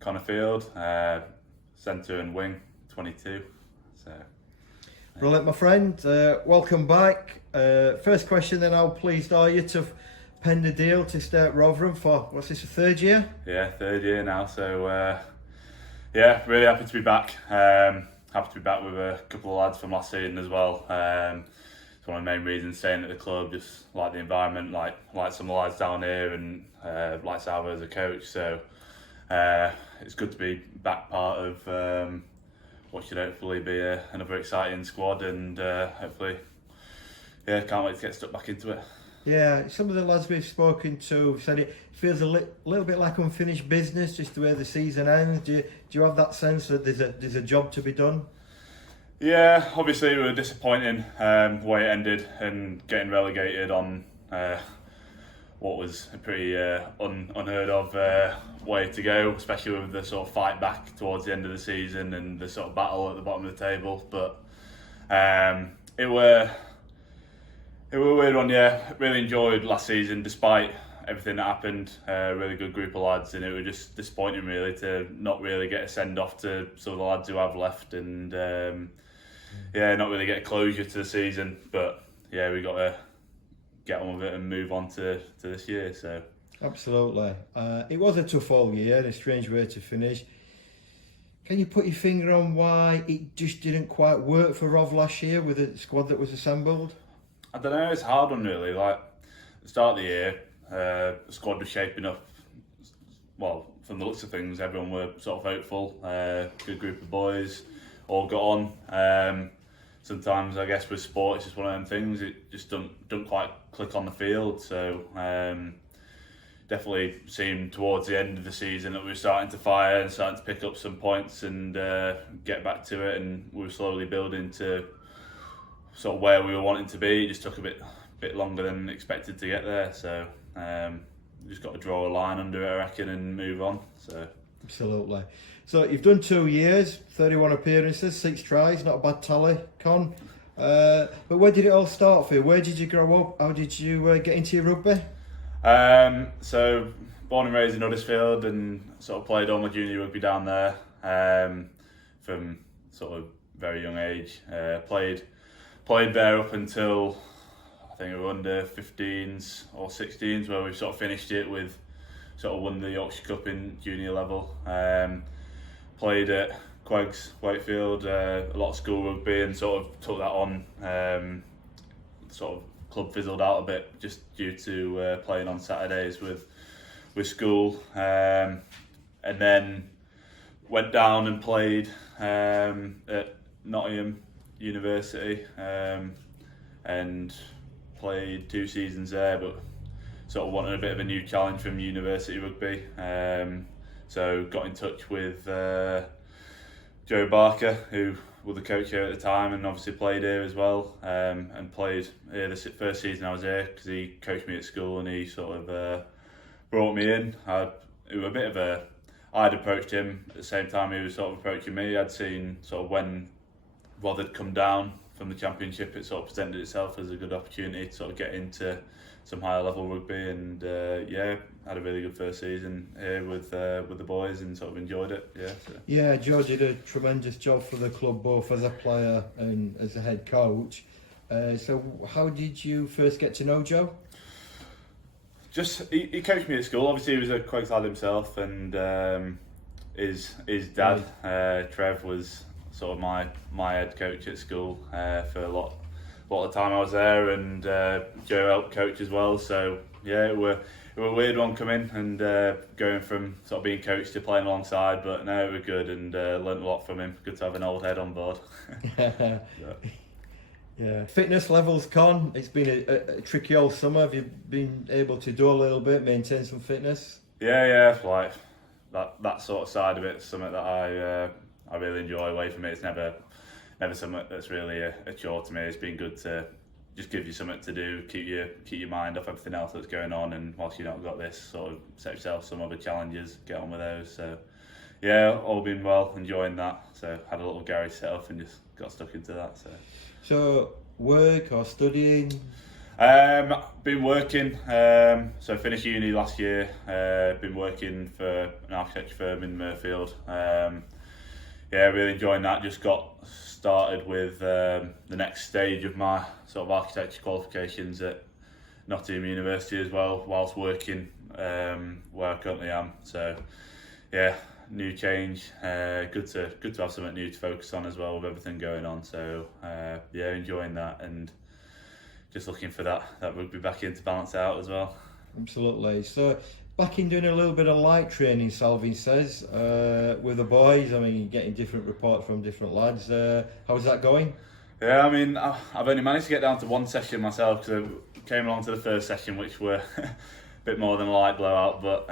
Connor Field, centre and wing, 22. So. Brilliant, my friend. Welcome back. First question then, how pleased are you to have penned a deal to stay at Rotherham for, what's this, the third year? Yeah, third year now, so yeah, really happy to be back. Happy to be back with a couple of lads from last season as well. It's one of the main reasons staying at the club, just like the environment, like some of the lads down here, and like Salvo as a coach. So it's good to be back part of what should hopefully be another exciting squad, and hopefully, yeah, can't wait to get stuck back into it. Yeah, some of the lads we've spoken to said it feels a little bit like unfinished business, just the way the season ends. Do you have that sense that there's a job to be done? Yeah, obviously it was disappointing the way it ended, and getting relegated on what was a pretty unheard of way to go, especially with the sort of fight back towards the end of the season and the sort of battle at the bottom of the table. But it were a weird one, yeah. Really enjoyed last season despite everything that happened. Really good group of lads, and it was just disappointing really to not really get a send off to some of the lads who have left, and yeah, not really get a closure to the season. But yeah, we got to get on with it and move on to this year. So absolutely, it was a tough all year, a strange way to finish. Can you put your finger on why it just didn't quite work for Rov last year with the squad that was assembled? I don't know, it's a hard one really. Like, at the start of the year, the squad was shaping up, well, from the looks of things, everyone were sort of hopeful, good group of boys, all got on. Sometimes, I guess, with sport, it's just one of them things, it just don't quite click on the field. So, definitely seemed towards the end of the season that we were starting to fire and starting to pick up some points and get back to it, and we were slowly building to sort of where we were wanting to be. It just took a bit longer than expected to get there, so just got to draw a line under it, I reckon, and move on. So absolutely. So you've done 2 years, 31 appearances, 6 tries, not a bad tally, Con. But where did it all start for you? Where did you grow up? How did you get into your rugby? So born and raised in Huddersfield, and sort of played all my junior rugby down there from sort of very young age. Played there up until I think we were under 15s or 16s, where we sort of finished it with sort of won the Yorkshire Cup in junior level. Played at Queggs, Wakefield, a lot of school rugby, and sort of took that on. Sort of club fizzled out a bit just due to playing on Saturdays with school, and then went down and played at Nottingham University, and played 2 seasons there, but sort of wanted a bit of a new challenge from university rugby, so got in touch with Joe Barker, who was the coach here at the time and obviously played here as well, and played here the first season I was here, because he coached me at school and he sort of brought me in. It was a bit of I'd approached him at the same time he was sort of approaching me. I'd seen sort of when Rod had come down from the Championship, it sort of presented itself as a good opportunity to sort of get into some higher level rugby, and yeah, had a really good first season here with the boys and sort of enjoyed it. Yeah. So. Yeah, Joe did a tremendous job for the club, both as a player and as a head coach. So how did you first get to know Joe? Just he coached me at school. Obviously, he was a Queggs lad himself, and his dad Trev was sort of my head coach at school for a lot of the time I was there, and Joe helped coach as well. So yeah, it were a weird one coming and going from sort of being coached to playing alongside, but no, it was good, and learnt a lot from him. Good to have an old head on board. Yeah. Fitness levels, Con. It's been a tricky old summer. Have you been able to do a little bit, maintain some fitness? Yeah, like that sort of side of it is something that I really enjoy. Away from it, it's never something that's really a chore to me. It's been good to just give you something to do, keep your mind off everything else that's going on, and whilst you've not got this, sort of set yourself some other challenges, get on with those. So yeah, all been well, enjoying that. So had a little garage set up and just got stuck into that. So work or studying? Been working. So finished uni last year. Been working for an architecture firm in Murfield. Yeah, really enjoying that. Just got started with the next stage of my sort of architecture qualifications at Nottingham University as well, whilst working where I currently am. So yeah, new change. Good to have something new to focus on as well with everything going on. So yeah, enjoying that and just looking for that rugby back in to balance it out as well. Absolutely. So back in doing a little bit of light training, Salvin says, with the boys. I mean, you're getting different reports from different lads. How's that going? Yeah, I mean, I've only managed to get down to one session myself because I came along to the first session, which were a bit more than a light blowout. But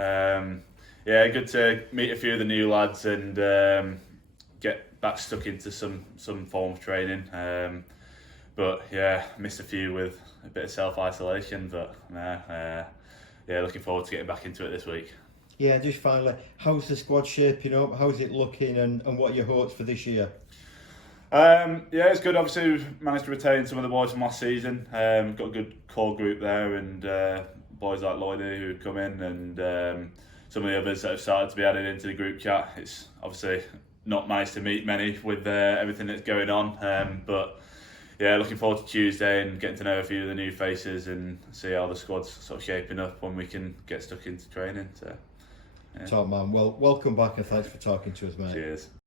yeah, good to meet a few of the new lads and get back stuck into some form of training. But yeah, missed a few with a bit of self-isolation. But yeah, looking forward to getting back into it this week. Yeah, just finally, how's the squad shaping up? How's it looking, and what are your hopes for this year? Yeah, it's good. Obviously, we've managed to retain some of the boys from last season. Got a good core group there, and boys like Lloydie who come in, and some of the others that have started to be added into the group chat. It's obviously not managed to meet many with everything that's going on, but yeah, looking forward to Tuesday and getting to know a few of the new faces and see how the squad's sort of shaping up when we can get stuck into training. So, yeah. Top man. Well, welcome back and thanks for talking to us, mate. Cheers.